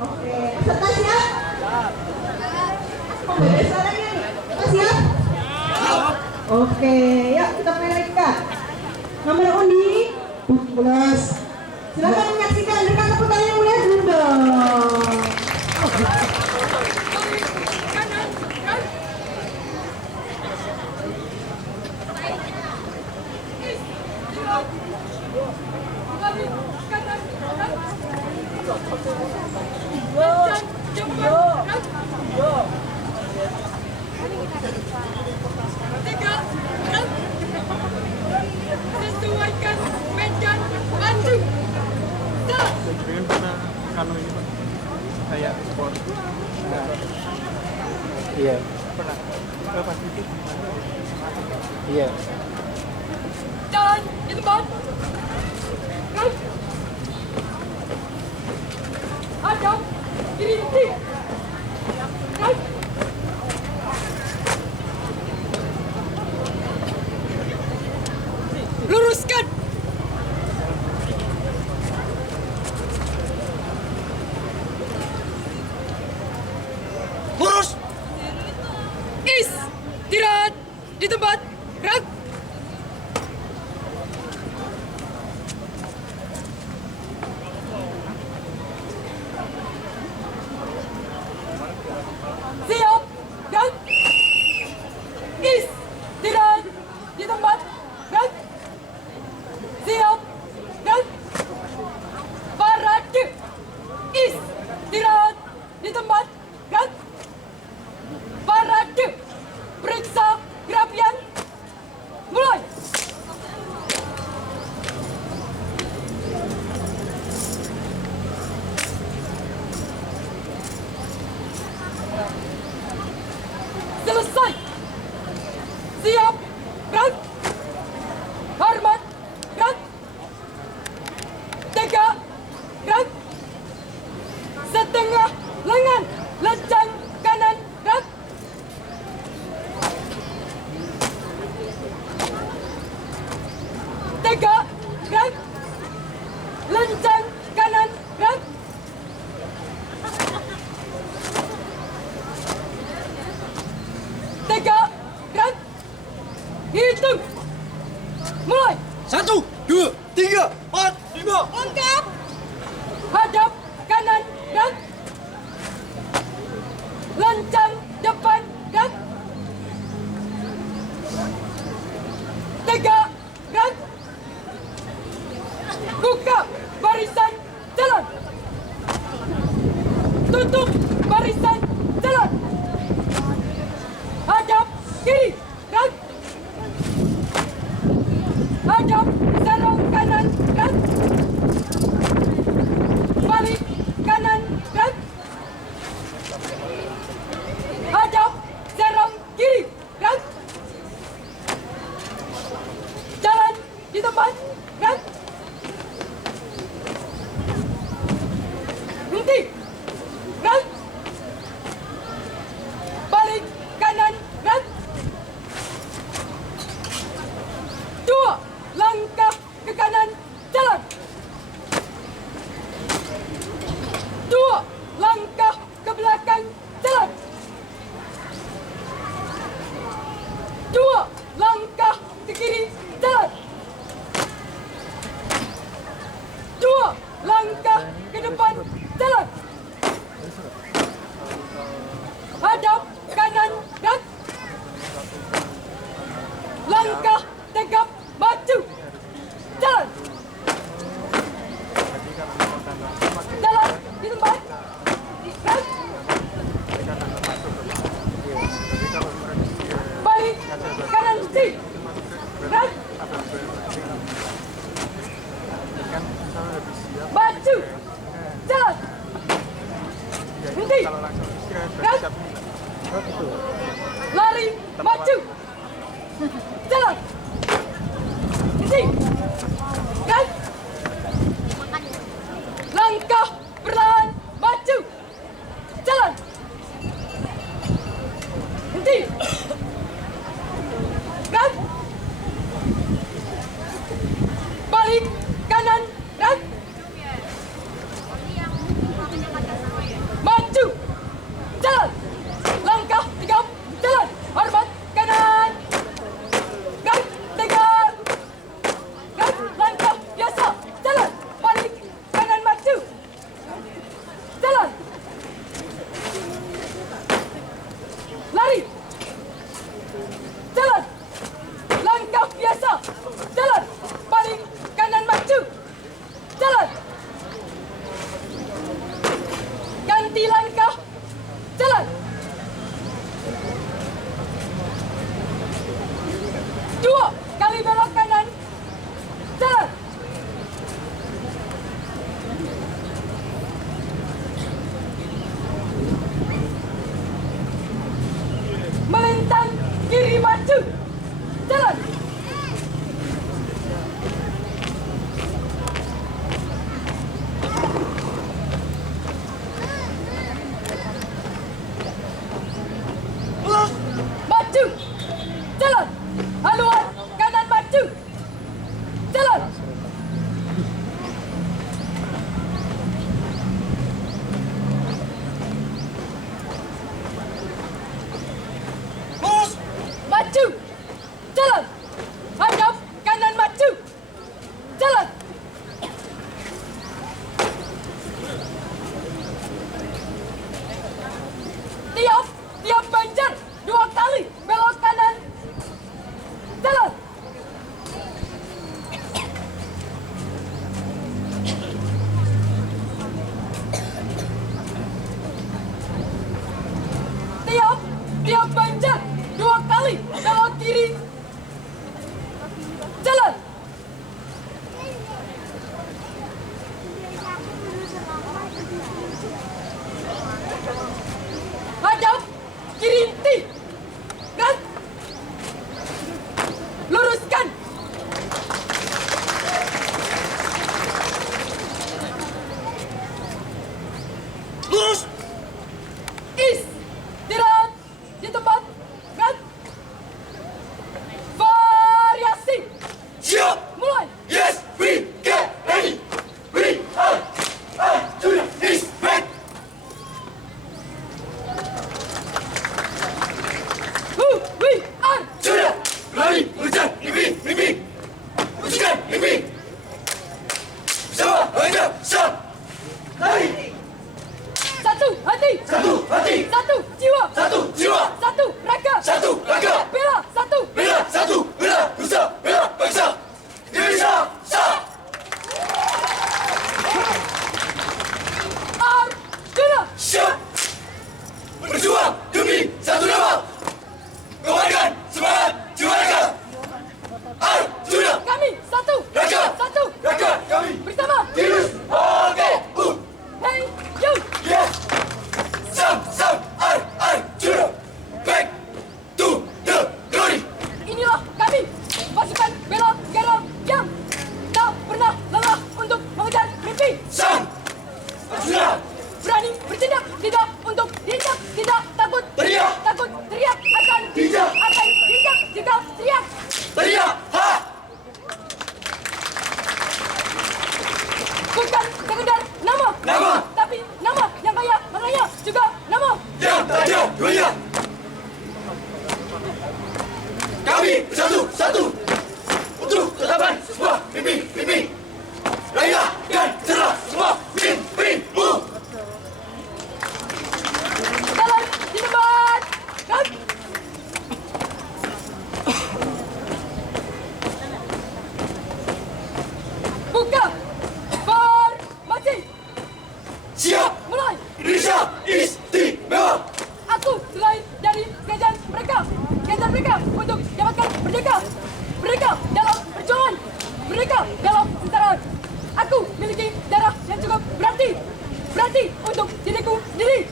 Oke, peserta siap? Pembeda suaranya nih, kita siap? Oke, yuk kita mulai. Nomor undi 17. Silakan menyaksikan, berikan tepuk tangan yang mulia dulu dong. Sesuaikan medan maju. Dengan pernah kanu ini Pak, kayak sport. Iya. Pernah. Ke Pasifik. Iya. Jalan di tempat. Hadap kiri tik. Luruskan. Lurus. Istirahat di tempat. Gerak. Siap. Gerak. Istirahat di tempat. Gerak. Siap. Gerak. Parade. Istirahat di tempat. Gerak. Parade. Periksa gerapian. Mulai. Selesai. Siap. Gerak. Hormat. Gerak. Tegak. Gerak. Setengah lengan. Lencang kanan. Gerak. Tegak. Gerak. Lencang kanan. Gerak. Tegak. Gerak. Hitung. Mulai. 1, 2, 3, 4, 5. Lengkap. Hadap kanan. Gerak. Lencang depan. Gerak. Tegak. Gerak. Buka barisan jalan. Tutup barisan jalan. Hadap kiri. Gerak. Hadap serong kanan. Gerak. Balik kanan. Gerak. Hadap serong kiri. Gerak. Jalan di tempat. Gerak. Berhenti. Gerak. Balik kanan. Gerak. 2 langkah ke kanan. Jalan. 2 langkah ke belakang. Jalan. 2 langkah ke kiri. Jalan. 2 langkah ke depan. Jalan. Hadap kanan. Gerak. Langkah tegap maju. Jalan. Jalan di tempat. Gerak. Balik kanan si. Gerak. Maju. Jalan. Berhenti. Kalau langsung istirahat Gerak. siap. Oh gitu. Lari. Maju. Jalan. Berhenti. Gerak. Langkah perlahan maju. Jalan. Berhenti. Gerak. Balik kanan. Gerak. Dia panjat 2 kali belok kiri. Jalan. Hadap kiri T. Dan luruskan. Lurus. Istirahat di tempat. Dan variasi. Siap. Mulai. Yes, we get ready. We are to the east back. Who we are. Sudah. Lari, berjalan, mimpi. Ujikan, mimpi. Bersama, hadap, siap. Lari. Satu hati. Satu hati. Satu jiwa. Satu jiwa. Satu raga. Satu raga. Bela satu. Bela satu. Bela nusa. Bela bangsa. Indonesia. Sah. Arjuna. Siap. Berjuang demi satu nama. Keluarkan semangat jiwa raga. Arjuna. Kami satu. Raga. Satu. Raga kami. Bersama. Tirus. Oke. Hey you. Yes. Sam. Arjuna. Back to the glory. Inilah kami, pasukan bela negara yang tak pernah lelah untuk mengejar mimpi. Sam. Arjuna. Berani bertindak, tidak untuk diinjak, tidak takut. Teriak. Takut teriak akan Diinjak. akan diinjak jika teriak. Teriak. Ha. Bukan sekedar nama. Nama. Tapi nama yang kaya maknanya juga nama. Yang tak ada duanya. Kami bersatu untuk tetapan sebuah mimpi. Raya dan cerah semua mimpimu. Jalan di tempat. Dan buka formasi. Siap. Mulai. Indonesia istimewa. Aku selain dari kerajaan mereka untuk dapatkan merdeka dalam perjuangan, merdeka dalam kesetaraan. Aku miliki darah yang cukup berarti untuk diriku sendiri,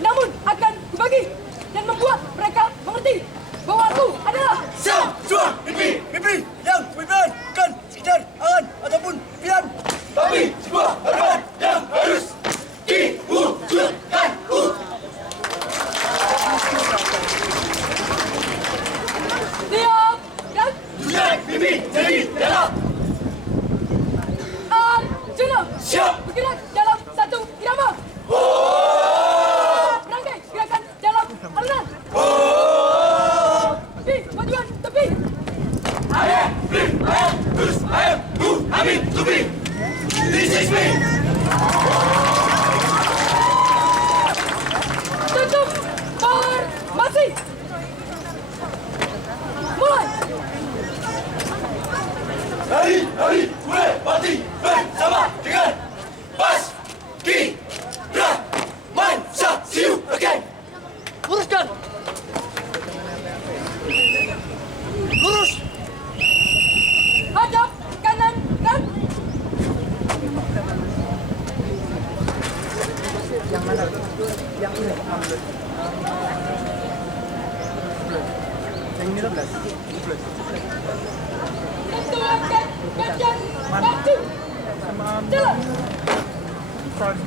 namun akan kubagi dan membuat mereka mengerti bahwa aku adalah Siap. Juang mimpi yang bukan sekedar angan ataupun impian, tapi sebuah harapan yang harus diwujudkan. siap dan Tujuan mimpi jadi dalam. Arjuna. Siap. Bergerak dalam satu irama. Merangkai gerakan dalam alunan. Di majuan tepi. I am Bruce, I am who I mean to be. This is me. Tutup formasi. Mulai. Hari mulai mati bersama dengan Pas Ki Rahman. See you again. Luruskan. Lurus. Hadap kanan dan tentukan badan maju. Jalan. Front,